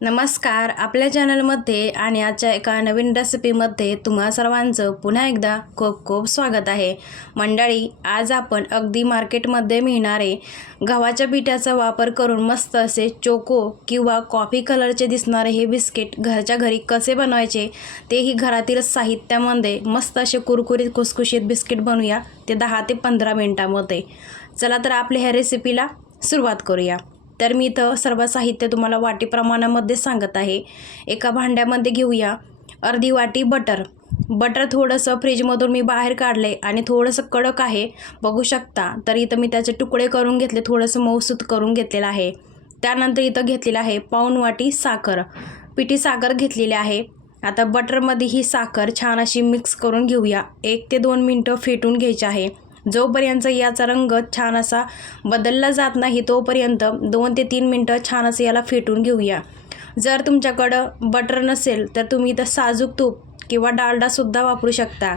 नमस्कार आपल्या चॅनलमध्ये आणि आजच्या एका नवीन रेसिपीमध्ये तुम्हा सर्वांचं पुन्हा एकदा खूप खूप स्वागत आहे. मंडळी आज आपण अगदी मार्केटमध्ये मिळणारे गव्हाच्या पिठाचा वापर करून मस्त असे चोको किंवा कॉफी कलरचे दिसणारे हे बिस्किट घरच्या घरी कसे बनवायचे तेही घरातील साहित्यामध्ये मस्त असे कुरकुरीत खुसखुशीत बिस्किट बनवूया ते दहा ते पंधरा मिनटामध्ये. चला तर आपल्या ह्या रेसिपीला सुरुवात करूया. तर मी इथं सर्व साहित्य तुम्हाला वाटी प्रमाणामध्ये सांगत आहे. एका भांड्यामध्ये घेऊया. अर्धी वाटी बटर. बटर थोडंसं फ्रीजमधून मी बाहेर काढले आणि थोडंसं कडक आहे. बघू शकता. तर इथं मी त्याचे तुकडे करून घेतले. थोडंसं मऊसूत करून घेतलेलं आहे. त्यानंतर इथं घेतलेलं आहे पाऊन वाटी साखर. पिठी साखर घेतलेली आहे. आता बटरमध्ये ही साखर छान अशी मिक्स करून घेऊया. एक ते दोन मिनटं फेटून घ्यायची आहे. जोपर्यंत याचा रंग छान असा बदलला जात नाही तोपर्यंत दोन ते तीन मिनटं छान असं याला फेटून घेऊया. जर तुमच्याकडं बटर नसेल तर तुम्ही इथं साजूक तूप किंवा डालडासुद्धा वापरू शकता.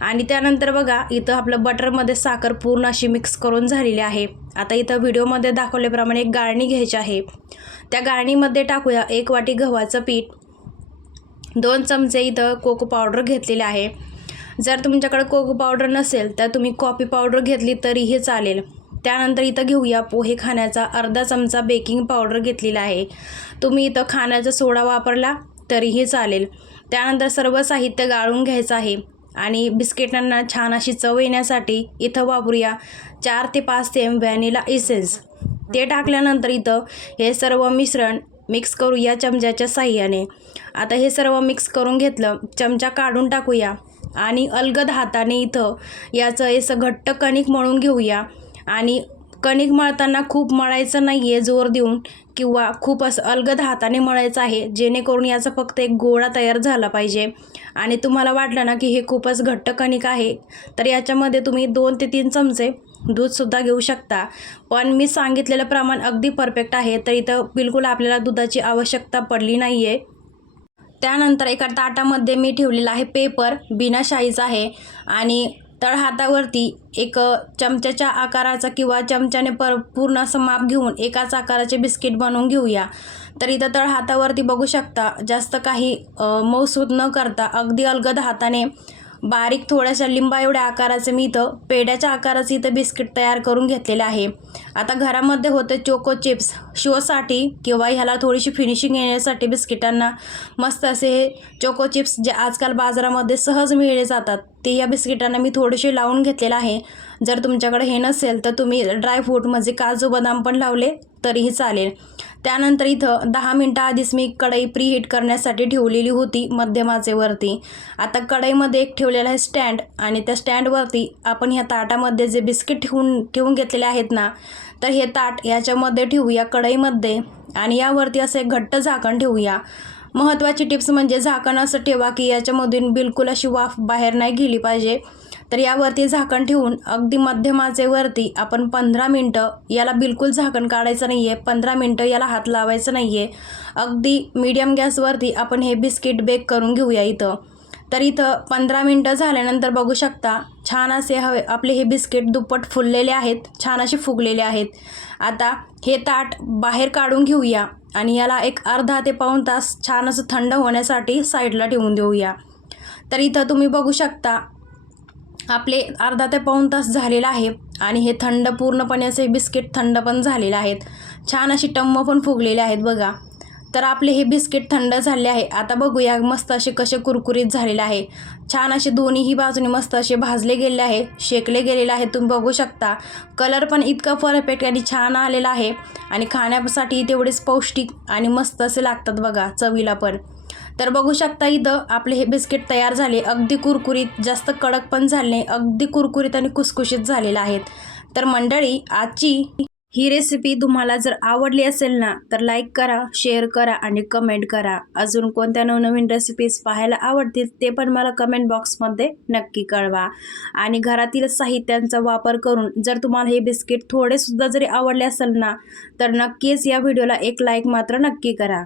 आणि त्यानंतर बघा इथं आपलं बटरमध्ये साखर पूर्ण अशी मिक्स करून झालेली आहे. आता इथं व्हिडिओमध्ये दाखवल्याप्रमाणे एक गाळणी घ्यायची आहे. त्या गाळणीमध्ये टाकूया एक वाटी गव्हाचं पीठ. दोन चमचे इथं कोको पावडर घेतलेले आहे. जर तुमच्याकडे कोको पावडर नसेल तर तुम्ही कॉफी पावडर घेतली तरीही चालेल. त्यानंतर इथं घेऊया पोहे खाण्याचा अर्धा चमचा बेकिंग पावडर घेतलेला आहे. तुम्ही इथं खाण्याचा सोडा वापरला तरीही चालेल. त्यानंतर सर्व साहित्य गाळून घ्यायचं आहे आणि बिस्किटांना छान अशी चव येण्यासाठी इथं वापरूया चार ते पाच सेम व्हॅनिला इसेन्स. ते टाकल्यानंतर इथं हे सर्व मिश्रण मिक्स करूया चमच्याच्या साह्याने. आता हे सर्व मिक्स करून घेतलं चमचा काढून टाकूया. आणि अलगद हाताने इथं याचं असं घट्ट कणिक मळून घेऊया. आणि कणिक मळताना खूप मळायचं नाही आहे जोर देऊन किंवा खूप असं अलगद हाताने मळायचं आहे जेणेकरून याचा फक्त एक गोळा तयार झाला पाहिजे. आणि तुम्हाला वाटलं ना की हे खूपच घट्ट कणिक आहे तर याच्यामध्ये तुम्ही दोन ते तीन चमचे दूधसुद्धा घेऊ शकता. पण मी सांगितलेलं प्रमाण अगदी परफेक्ट आहे तर इथं बिलकुल आपल्याला दुधाची आवश्यकता पडली नाही आहे त्यानंतर एका ताटामध्ये मी ठेवलेला आहे पेपर बिना शाईचा आहे. आणि तळहातावरती एक चमच्याच्या आकाराचा किंवा चमच्याने पर पूर्ण असं माप घेऊन एकाच आकाराचे बिस्किट बनवून घेऊया. तर इथं तळहातावरती बघू शकता जास्त काही मऊसूद न करता अगदी अलगद हाताने बारीक थोड्याशा लिंबा एवढ्या आकाराचे मी इथं पेड्याच्या आकाराचे इथं बिस्किट तयार करून घेतलेले आहे. आता घरामध्ये होते चोको चिप्स. शोसाठी किंवा ह्याला थोडीशी फिनिशिंग येण्यासाठी बिस्किटांना मस्त असे हे चोको चिप्स जे आजकाल बाजारामध्ये सहज मिळले जातात ते या बिस्किटांना मी थोडेसे लावून घेतलेलं आहे. जर तुमच्याकडे हे नसेल तर तुम्ही ड्रायफ्रूट म्हणजे काजू बदाम पण लावले तरीही चालेल. त्यानंतर इथं दहा मिनटं आधीच मी कढई प्रीहीट करण्यासाठी ठेवलेली होती मध्यमाचेवरती आता कढईमध्ये एक ठेवलेला आहे स्टँड आणि त्या स्टँडवरती आपण ह्या ताटामध्ये जे बिस्किट ठेवून ठेवून घेतलेले आहेत ना तर हे ताट याच्यामध्ये ठेवूया कढईमध्ये आणि यावरती असं एक घट्ट झाकण ठेवूया. महत्त्वाची टिप्स म्हणजे झाकण असं ठेवा की याच्यामधून बिलकुल अशी वाफ बाहेर नाही गेली पाहिजे. तर यावरती झाकण ठेवून अगदी मध्यमाचेवरती आपण पंधरा मिनटं याला बिलकुल झाकण काढायचं नाही आहे पंधरा मिनटं याला हात लावायचं नाही आहे अगदी मीडियम गॅसवरती आपण हे बिस्किट बेक करून घेऊया इथं. तर इथं पंधरा मिनटं झाल्यानंतर बघू शकता छान असे हवे आपले हे बिस्किट दुप्पट फुललेले आहेत छान असे फुगलेले आहेत. आता हे ताट बाहेर काढून घेऊया आणि याला एक अर्धा ते पाऊण तास छान असं थंड होण्यासाठी साईडला ठेवून देऊया. तर इथं तुम्ही बघू शकता आपले अर्धा ते पाऊण तास झालेला आहे आणि हे थंड पूर्णपणे असे बिस्किट थंड पण झालेले आहेत. छान अशी टम्म पण फुगलेले आहेत बघा. तर आपले हे बिस्किट थंड झाले आहे. आता बघूया मस्त असे कसे कुरकुरीत झालेले आहे. छान असे दोन्हीही बाजूने मस्त असे भाजले गेले आहे शेकले गेलेले आहे. तुम्ही बघू शकता. कलर पण इतका परफेक्ट आणि छान आलेला आहे. आणि खाण्यासाठी तेवढेच पौष्टिक आणि मस्त असे लागतात बघा चवीला पण. तर बघू शकता इथं आपले हे बिस्किट तयार झाले. अगदी कुरकुरीत जास्त कडक पण झाले अगदी कुरकुरीत आणि कुसकुशीत झालेले आहेत. तर मंडळी आजची ही रेसिपी तुम्हाला जर आवडली असेल ना तर लाईक करा शेअर करा आणि कमेंट करा. अजून कोणत्या नवनवीन रेसिपीज पाहायला आवडतील ते पण मला कमेंट बॉक्समध्ये नक्की कळवा. आणि घरातील साहित्यांचा वापर करून जर तुम्हाला हे बिस्किट थोडेसुद्धा जरी आवडले असेल ना तर नक्कीच या व्हिडिओला एक लाईक मात्र नक्की करा.